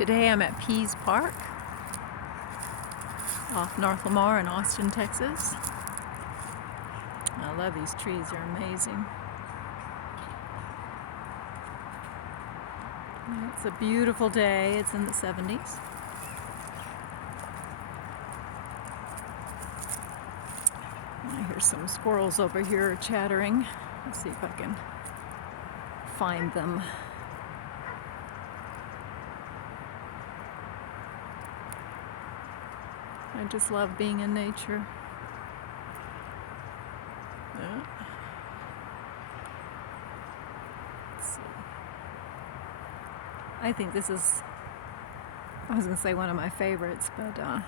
Today I'm at Pease Park off North Lamar in Austin, Texas. I love these trees, they're amazing. It's a beautiful day, it's in the 70s. I hear some squirrels over here chattering. Let's see if I can find them. I just love being in nature. Yeah. Let's see. I think this is, I was going to say one of my favorites, but I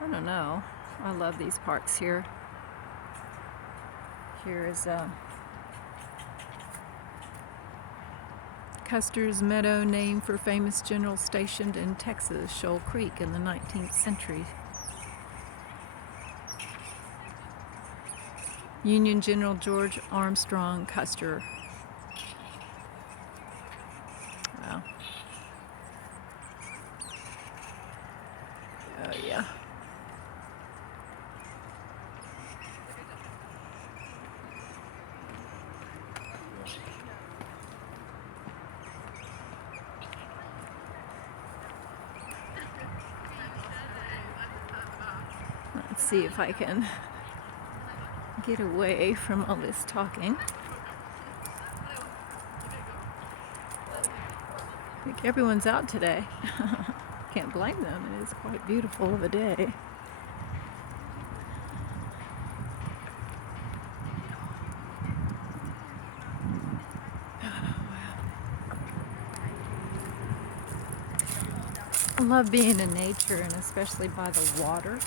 don't know. I love these parks here. Here is Custer's Meadow, named for famous general stationed in Texas, Shoal Creek, in the 19th century. Union General George Armstrong Custer. Wow. Oh yeah. Let's see if I can get away from all this talking. I think everyone's out today. Can't blame them. It is quite beautiful of a day. I love being in nature, and especially by the water.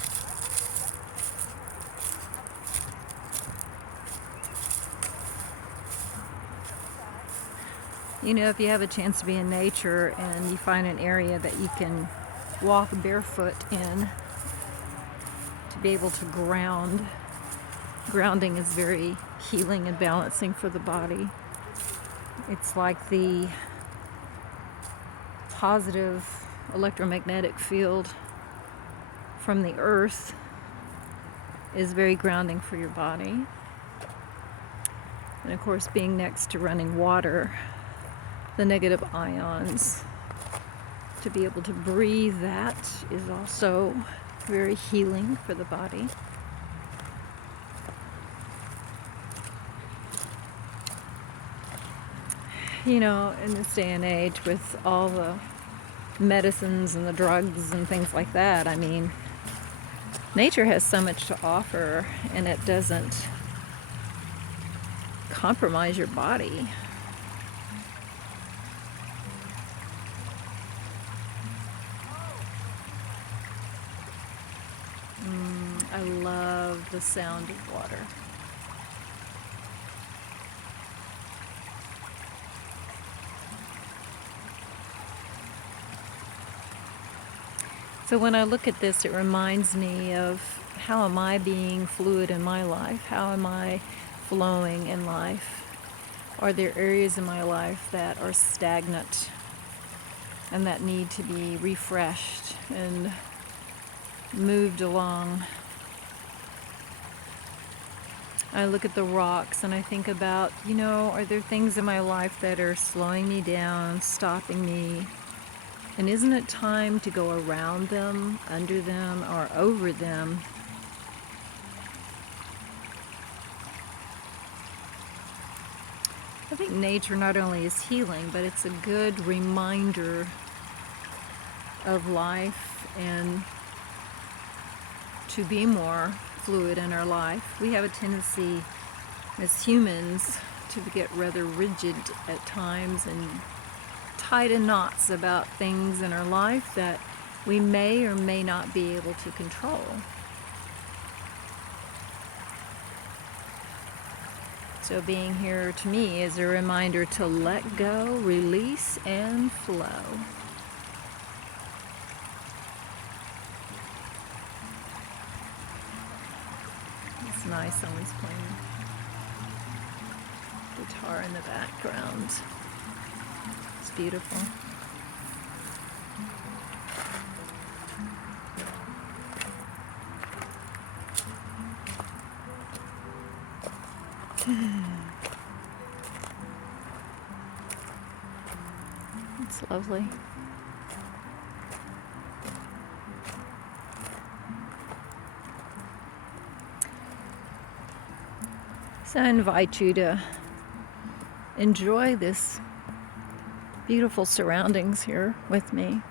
You know, if you have a chance to be in nature and you find an area that you can walk barefoot in, to be able to ground. Grounding is very healing and balancing for the body. It's like the positive electromagnetic field from the earth is very grounding for your body. And of course, being next to running water, the negative ions, to be able to breathe that is also very healing for the body. You know, in this day and age, with all the medicines and the drugs and things like that, I mean, nature has so much to offer, and it doesn't compromise your body. I love the sound of water. So when I look at this, it reminds me of how am I being fluid in my life? How am I flowing in life? Are there areas in my life that are stagnant and that need to be refreshed and moved along? I look at the rocks and I think about, you know, are there things in my life that are slowing me down, stopping me? And isn't it time to go around them, under them, or over them? I think nature not only is healing, but it's a good reminder of life and to be more fluid in our life. We have a tendency as humans to get rather rigid at times and tied in knots about things in our life that we may or may not be able to control. So being here to me is a reminder to let go, release, and flow. It's nice, someone's playing guitar in the background. It's beautiful. It's lovely. So I invite you to enjoy this beautiful surroundings here with me.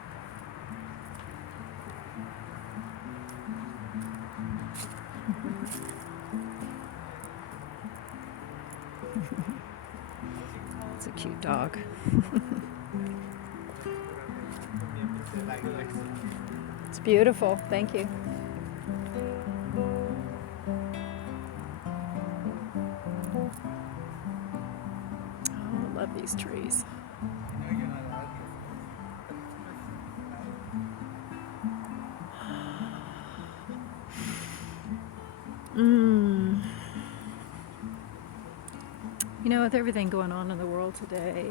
It's a cute dog. It's beautiful. Thank you. Oh, I love these trees. You know, with everything going on in the world today,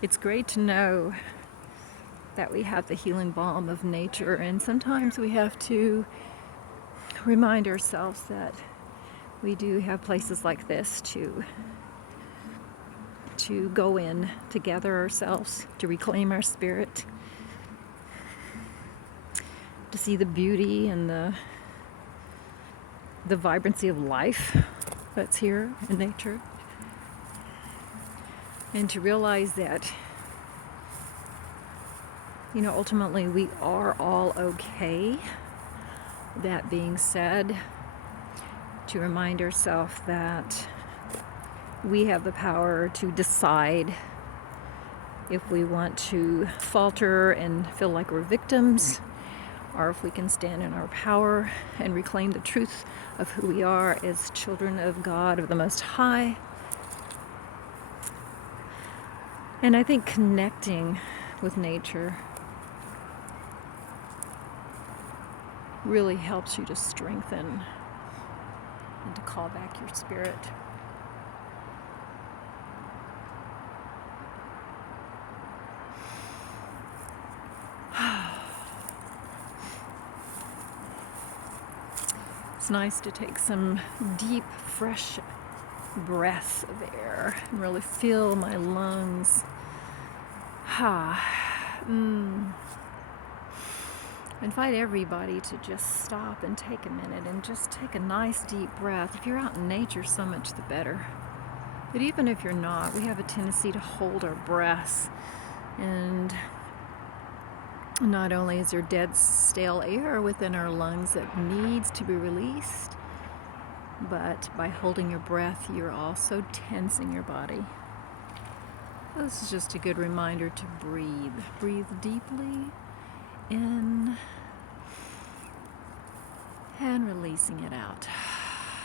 it's great to know that we have the healing balm of nature, and sometimes we have to remind ourselves that we do have places like this to go in to gather ourselves, to reclaim our spirit, to see the beauty and the vibrancy of life that's here in nature, and to realize that, you know, ultimately we are all okay. That being said, to remind ourselves that we have the power to decide if we want to falter and feel like we're victims, or if we can stand in our power and reclaim the truth of who we are as children of God, of the Most High. And I think connecting with nature really helps you to strengthen and to call back your spirit. It's nice to take some deep, fresh breaths of air and really fill my lungs. Invite everybody to just stop and take a minute and just take a nice deep breath. If you're out in nature, so much the better. But even if you're not, we have a tendency to hold our breaths, and not only is there dead, stale air within our lungs that needs to be released, but by holding your breath, you're also tensing your body. This is just a good reminder to breathe. Breathe deeply in and releasing it out.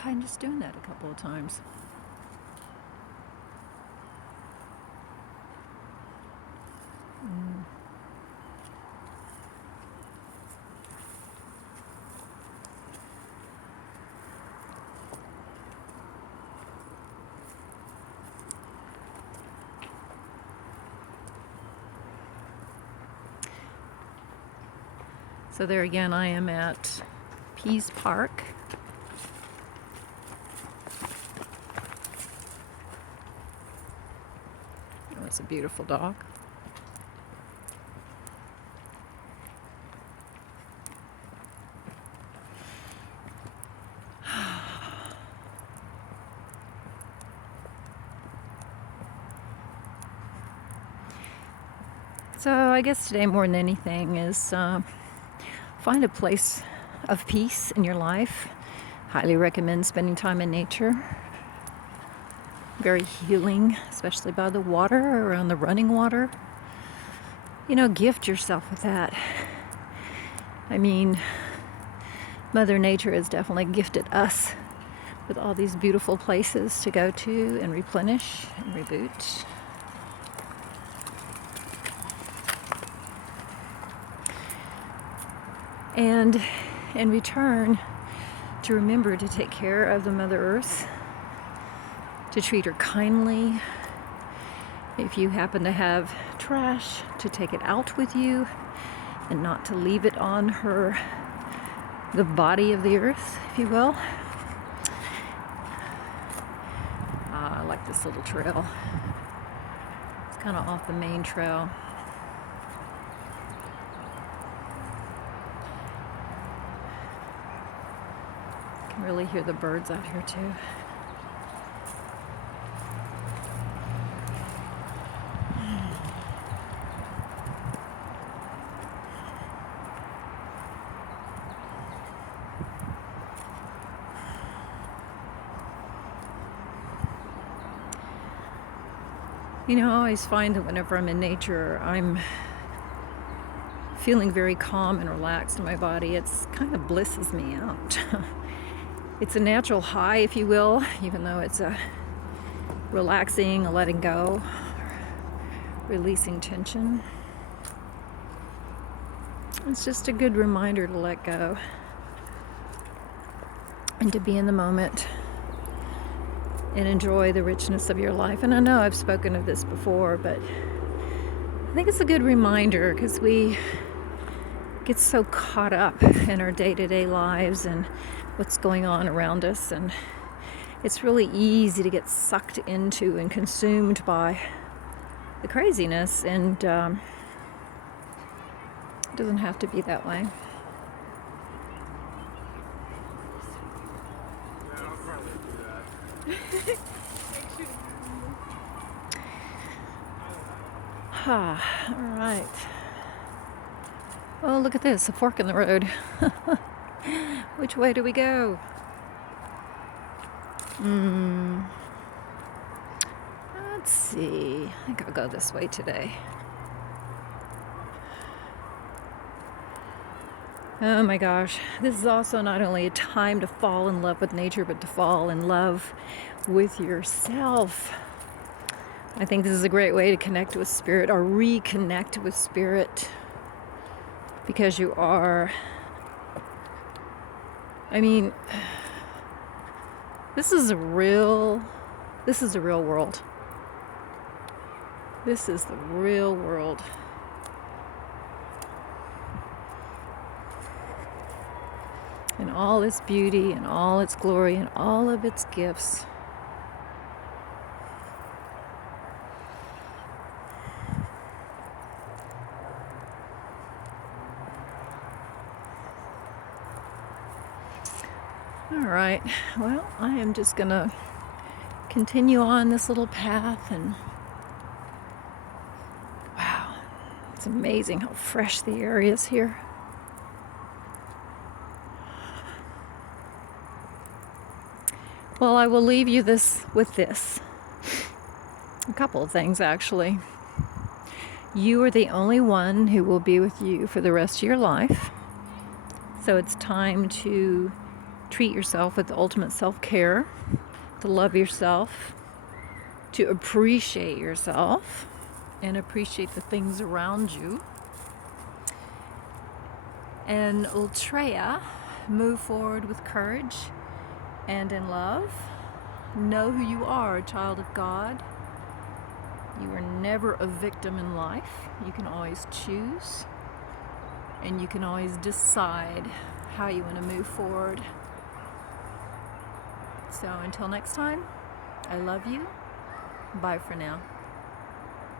I'm just doing that a couple of times. So there again, I am at Pease Park. Oh, it's a beautiful dog. So I guess today more than anything is find a place of peace in your life. Highly recommend spending time in nature. Very healing, especially by the water, around the running water. You know, gift yourself with that. I mean, Mother Nature has definitely gifted us with all these beautiful places to go to and replenish and reboot. And in return, to remember to take care of the Mother Earth, to treat her kindly. If you happen to have trash, to take it out with you and not to leave it on the body of the earth, if you will. I like this little trail. It's kind of off the main trail. You can really hear the birds out here too. You know, I always find that whenever I'm in nature, I'm feeling very calm and relaxed in my body. It's kind of blisses me out. It's a natural high, if you will, even though it's a relaxing, a letting go, releasing tension. It's just a good reminder to let go and to be in the moment and enjoy the richness of your life. And I know I've spoken of this before, but I think it's a good reminder because we get so caught up in our day-to-day lives and what's going on around us, and it's really easy to get sucked into and consumed by the craziness, and it doesn't have to be that way. All right. Oh, look at this, a fork in the road. Which way do we go? Let's see. I think I'll go this way today. Oh my gosh. This is also not only a time to fall in love with nature, but to fall in love with yourself. I think this is a great way to connect with spirit or reconnect with spirit, because you are, I mean, this is a real world. This is the real world. In all its beauty and all its glory and all of its gifts. All right, well, I am just gonna continue on this little path, and wow, it's amazing how fresh the air is here. Well, I will leave you with this. A couple of things, actually. You are the only one who will be with you for the rest of your life. So it's time to treat yourself with the ultimate self-care, to love yourself, to appreciate yourself, and appreciate the things around you. And Ultreya, move forward with courage and in love. Know who you are, a child of God. You are never a victim in life. You can always choose, and you can always decide how you want to move forward. So until next time, I love you. Bye for now.